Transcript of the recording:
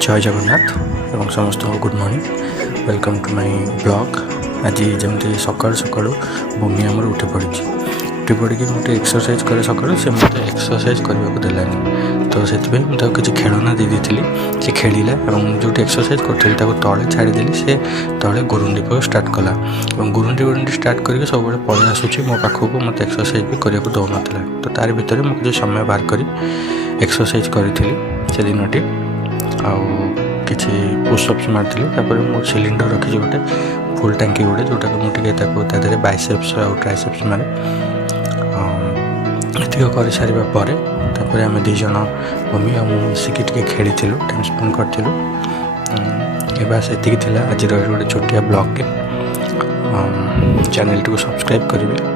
जय जगन्नाथ एवं समस्त good morning welcome to my blog. आज जमी सका सका भूमि आमर उठी पड़ी गोटे एक्सरसाइज करे सका से मत एक्सरसाइज करने को देलानी तो से किसी खेलना दे दी से खेलिला और जो एक्सरसाइज करी तले छाड़देली से तले गुरुंडी स्टार्ट कला और गुरुंडी स्टार्ट करके सब पलि आसूँ मो पाखक मत एक्सरसाइज भी करने को दौन तो तार भितर मुझे समय बाहर कर एक्सरसाइज करी से दिनटी किसी पुशअप्स मारती मो सिलिंडर रखी गोटे फुल टांकी गोटे जोटा मुझे बाइसेप्स और ट्राइसेप्स मारे ये कर सारा पर आम दीज मम्मी और मिसिकी खेली टाइम स्पेंड करूँ बस ये आज गोटे छोटिया ब्लॉग के चैनल टी सब्सक्राइब करेंगे।